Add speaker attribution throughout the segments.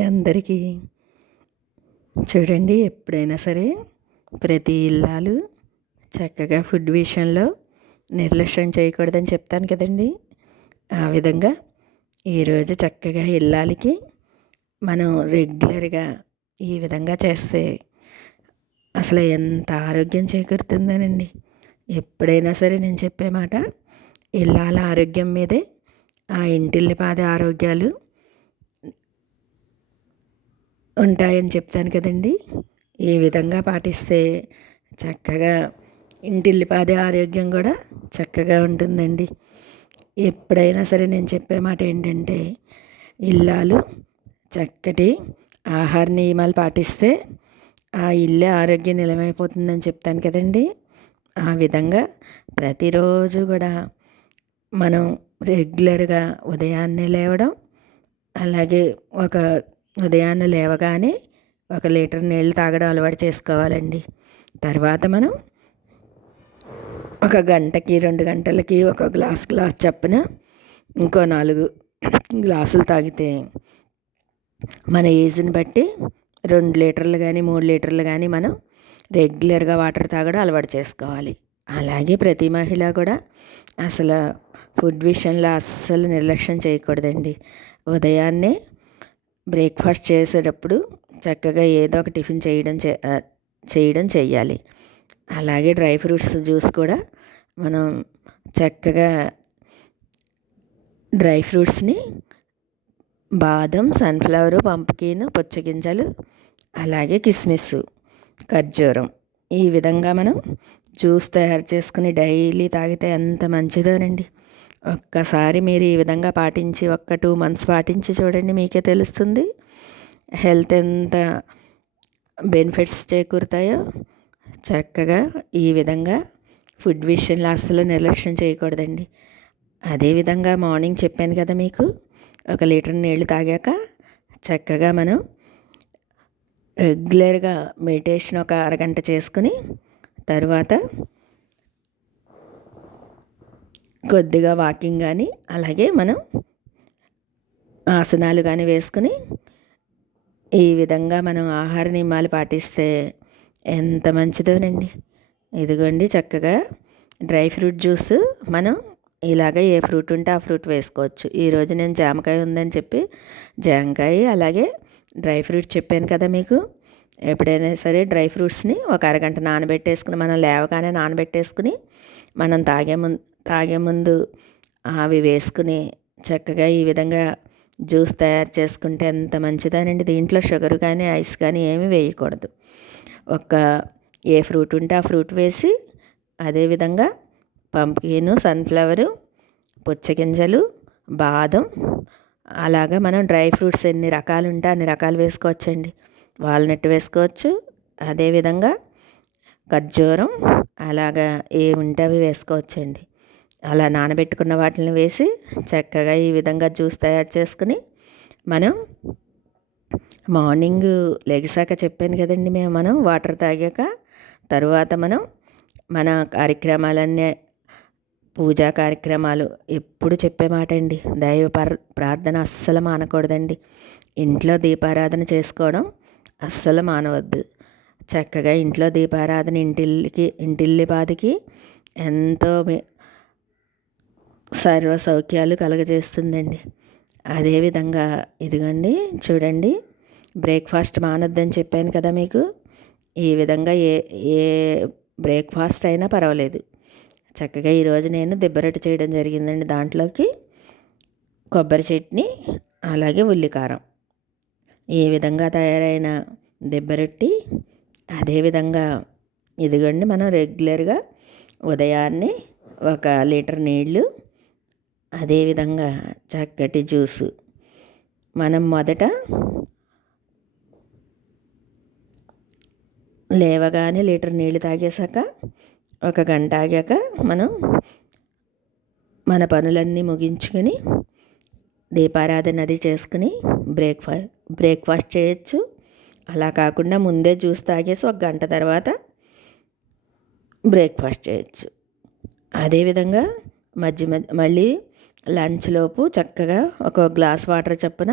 Speaker 1: అండి అందరికీ. చూడండి ఎప్పుడైనా సరే ప్రతి ఇల్లాలు చక్కగా ఫుడ్ విషయంలో నిర్లక్ష్యం చేయకూడదని చెప్తాను కదండి. ఆ విధంగా ఈరోజు చక్కగా ఇల్లాలకి మనం రెగ్యులర్గా ఈ విధంగా చేస్తే అసలు ఎంత ఆరోగ్యం చేకూరుతుందనండి. ఎప్పుడైనా సరే నేను చెప్పే మాట ఇల్లాల ఆరోగ్యం మీదే ఆ ఇంటిల్లిపాది ఆరోగ్యాలు ఉంటాయని చెప్తాను కదండి. ఈ విధంగా పాటిస్తే చక్కగా ఇంటిల్లిపాది ఆరోగ్యం కూడా చక్కగా ఉంటుందండి. ఎప్పుడైనా సరే నేను చెప్పే మాట ఏంటంటే ఇల్లాలు చక్కటి ఆహార నియమాలు పాటిస్తే ఆ ఇల్లే ఆరోగ్య నిలమైపోతుందని చెప్తాను కదండి. ఆ విధంగా ప్రతిరోజు కూడా మనం రెగ్యులర్గా ఉదయాన్నే లేవడం అలాగే ఒక ఉదయాన్నే లేవగానే ఒక లీటర్ నీళ్ళు తాగడం అలవాటు చేసుకోవాలండి. తర్వాత మనం ఒక గంటకి రెండు గంటలకి ఒక గ్లాస్ గ్లాస్ చప్పున ఇంకో నాలుగు గ్లాసులు తాగితే మన ఏజ్ని బట్టి రెండు లీటర్లు కానీ మూడు లీటర్లు కానీ మనం రెగ్యులర్గా వాటర్ తాగడం అలవాటు చేసుకోవాలి. అలాగే ప్రతి మహిళ కూడా అసలు ఫుడ్ విషయంలో అస్సలు నిర్లక్ష్యం చేయకూడదండి. ఉదయాన్నే బ్రేక్ఫాస్ట్ చేసేటప్పుడు చక్కగా ఏదో ఒక టిఫిన్ చేయడం చేయడం చేయాలి అలాగే డ్రై ఫ్రూట్స్ జ్యూస్ కూడా మనం చక్కగా డ్రై ఫ్రూట్స్ని బాదం సన్ఫ్లవర్ పంప్కిన్ పుచ్చగింజలు అలాగే కిస్మిస్ ఖర్జూరం ఈ విధంగా మనం జ్యూస్ తయారు చేసుకుని డైలీ తాగితే ఎంత మంచిదోనండి ఒక్కసారి మీరు ఈ విధంగా పాటించి ఒక్క టూ మంత్స్ పాటించి చూడండి మీకే తెలుస్తుంది. హెల్త్ ఎంత బెనిఫిట్స్ చేకూరుతాయో చక్కగా ఈ విధంగా ఫుడ్ విషయంలో అస్సలు నిర్లక్ష్యం చేయకూడదండి. అదేవిధంగా మార్నింగ్ చెప్పాను కదా మీకు ఒక లీటర్ నీళ్ళు తాగాక చక్కగా మనం రెగ్యులర్గా మెడిటేషన్ ఒక అరగంట చేసుకుని తర్వాత కొద్దిగా వాకింగ్ కానీ అలాగే మనం ఆసనాలు కానీ వేసుకుని ఈ విధంగా మనం ఆహార నియమాలు పాటిస్తే ఎంత మంచిదోనండి. ఇదిగోండి చక్కగా డ్రై ఫ్రూట్ జ్యూస్ మనం ఇలాగ ఏ ఫ్రూట్ ఉంటే ఆ ఫ్రూట్ వేసుకోవచ్చు. ఈరోజు నేను జామకాయ ఉందని చెప్పి జామకాయ అలాగే డ్రై ఫ్రూట్ చెప్పాను కదా మీకు. ఎప్పుడైనా సరే డ్రై ఫ్రూట్స్ని ఒక అరగంట నానబెట్టేసుకుని మనం లేవగానే నానబెట్టేసుకుని మనం తాగే ముందు తాగే ముందు అవి వేసుకుని చక్కగా ఈ విధంగా జ్యూస్ తయారు చేసుకుంటే ఎంత మంచిదానండి. దీంట్లో షుగర్ కానీ ఐస్ కానీ ఏమి వేయకూడదు. ఒక ఏ ఫ్రూట్ ఉంటే ఆ ఫ్రూట్ వేసి అదేవిధంగా పంపిను సన్ఫ్లవరు పుచ్చగింజలు బాదం అలాగా మనం డ్రై ఫ్రూట్స్ ఎన్ని రకాలు ఉంటే అన్ని రకాలు వేసుకోవచ్చండి. వాల్నట్ వేసుకోవచ్చు. అదేవిధంగా ఖర్జూరం అలాగా ఏముంటే అవి వేసుకోవచ్చండి. అలా నానబెట్టుకున్న వాటిని వేసి చక్కగా ఈ విధంగా జ్యూస్ తయారు చేసుకుని మనం మార్నింగ్ లెగిసాక చెప్పాను కదండి మేము మనం వాటర్ తాగాక తరువాత మనం మన కార్యక్రమాలన్నీ పూజా కార్యక్రమాలు ఎప్పుడు చెప్పే మాట అండి దైవ ప్రార్థన అస్సలు మానకూడదండి. ఇంట్లో దీపారాధన చేసుకోవడం అస్సలు మానవద్దు. చక్కగా ఇంట్లో దీపారాధన ఇంటిల్లికి ఇంటిల్లి బాధకి ఎంతో సర్వ సౌఖ్యాలు కలగజేస్తుందండి. అదేవిధంగా ఇదిగండి చూడండి బ్రేక్ఫాస్ట్ మానొద్దని చెప్పాను కదా మీకు. ఈ విధంగా ఏ ఏ బ్రేక్ఫాస్ట్ అయినా పర్వాలేదు. చక్కగా ఈరోజు నేను దిబ్బరొట్టి చేయడం జరిగిందండి దాంట్లోకి. కొబ్బరి చట్నీ అలాగే ఉల్లికారం. ఏ విధంగా తయారైన దిబ్బరొట్టి అదేవిధంగా ఇదిగోండి మనం రెగ్యులర్గా ఉదయాన్నే ఒక లీటర్ నీళ్ళు అదేవిధంగా చక్కటి జ్యూసు. మనం మొదట లేవగానే లీటర్ నీళ్ళు తాగేశాక ఒక గంట ఆగాక మనం మన పనులన్నీ ముగించుకొని దీపారాధన అది చేసుకుని బ్రేక్ఫా బ్రేక్ఫాస్ట్ చేయొచ్చు. అలా కాకుండా ముందే జ్యూస్ తాగేసి ఒక గంట తర్వాత బ్రేక్ఫాస్ట్ చేయొచ్చు. అదేవిధంగా మధ్య మధ్య మళ్ళీ లంచ్ లోపు చక్కగా ఒక గ్లాస్ వాటర్ చొప్పున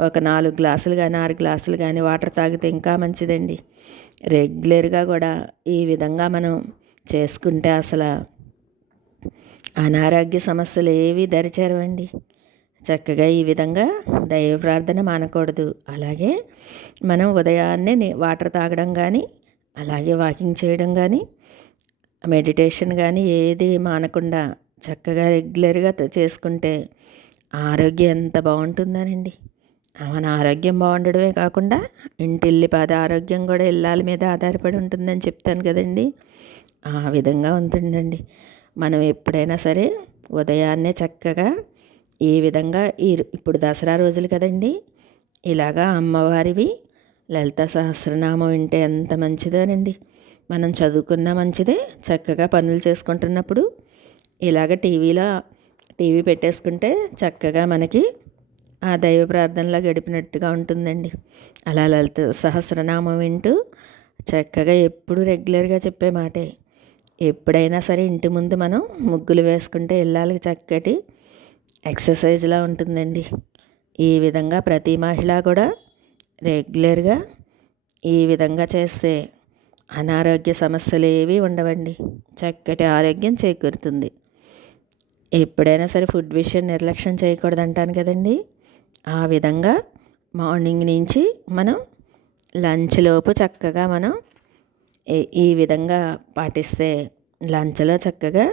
Speaker 1: ఒక నాలుగు గ్లాసులు కానీ ఆరు గ్లాసులు కానీ వాటర్ తాగితే ఇంకా మంచిదండి. రెగ్యులర్గా కూడా ఈ విధంగా మనం చేసుకుంటే అసలు అనారోగ్య సమస్యలు ఏవి దరిచేరవండి. చక్కగా ఈ విధంగా దైవ ప్రార్థన మానకూడదు. అలాగే మనం ఉదయాన్నే వాటర్ తాగడం కానీ అలాగే వాకింగ్ చేయడం కానీ మెడిటేషన్ కానీ ఏది మానకుండా చక్కగా రెగ్యులర్గా చేసుకుంటే ఆరోగ్యం ఎంత బాగుంటుందనండి. మన ఆరోగ్యం బాగుండడమే కాకుండా ఇంటిల్లి పాద ఆరోగ్యం కూడా ఇల్లాల మీద ఆధారపడి ఉంటుందని చెప్తాను కదండి. ఆ విధంగా ఉంటుందండి. మనం ఎప్పుడైనా సరే ఉదయాన్నే చక్కగా ఈ విధంగా ఈ ఇప్పుడు దసరా రోజులు కదండి. ఇలాగా అమ్మవారివి లలిత సహస్రనామం వింటే ఎంత మంచిదోనండి. మనం చదువుకున్న మంచిదే చక్కగా పనులు చేసుకుంటున్నప్పుడు ఇలాగ టీవీలో టీవీ పెట్టేసుకుంటే చక్కగా మనకి ఆ దైవ ప్రార్థనలో గడిపినట్టుగా ఉంటుందండి. అలా లలిత సహస్రనామం వింటూ చక్కగా ఎప్పుడు రెగ్యులర్గా చెప్పే మాటే. ఎప్పుడైనా సరే ఇంటి ముందు మనం ముగ్గులు వేసుకుంటే ఇళ్ళకి చక్కటి ఎక్సర్సైజ్లా ఉంటుందండి. ఈ విధంగా ప్రతి మహిళ కూడా రెగ్యులర్గా ఈ విధంగా చేస్తే అనారోగ్య సమస్యలు ఏవి ఉండవండి. చక్కటి ఆరోగ్యం చేకూరుతుంది. ఎప్పుడైనా సరే ఫుడ్ విషయం నిర్లక్ష్యం చేయకూడదు అంటాను కదండి. ఆ విధంగా మార్నింగ్ నుంచి మనం లంచ్ లోపు చక్కగా మనం ఈ విధంగా పాటిస్తే లంచ్లో చక్కగా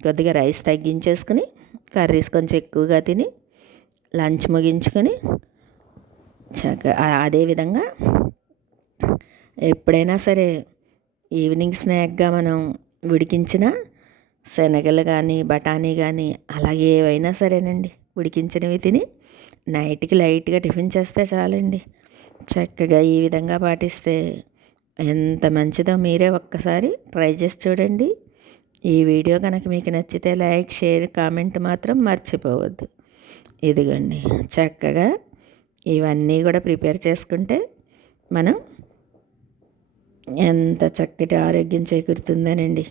Speaker 1: కొద్దిగా రైస్ తగ్గించేసుకుని కర్రీస్ కొంచెం ఎక్కువగా తిని లంచ్ ముగించుకొని చక్క అదేవిధంగా ఎప్పుడైనా సరే ఈవినింగ్ స్నాక్గా మనం ఉడికించిన శనగలు కానీ బఠానీ కానీ అలాగే ఏవైనా సరేనండి. ఉడికించినవి తిని నైట్కి లైట్గా టిఫిన్ చేస్తే చాలండి. చక్కగా ఈ విధంగా పాటిస్తే ఎంత మంచిదో మీరే ఒక్కసారి ట్రై చేసి చూడండి. ఈ వీడియో కనుక మీకు నచ్చితే లైక్ షేర్ కామెంట్ మాత్రం మర్చిపోవద్దు. ఇదిగోండి చక్కగా ఇవన్నీ కూడా ప్రిపేర్ చేసుకుంటే మనం ఎంత చక్కటి ఆరోగ్యం చేకూరుతుందనండి.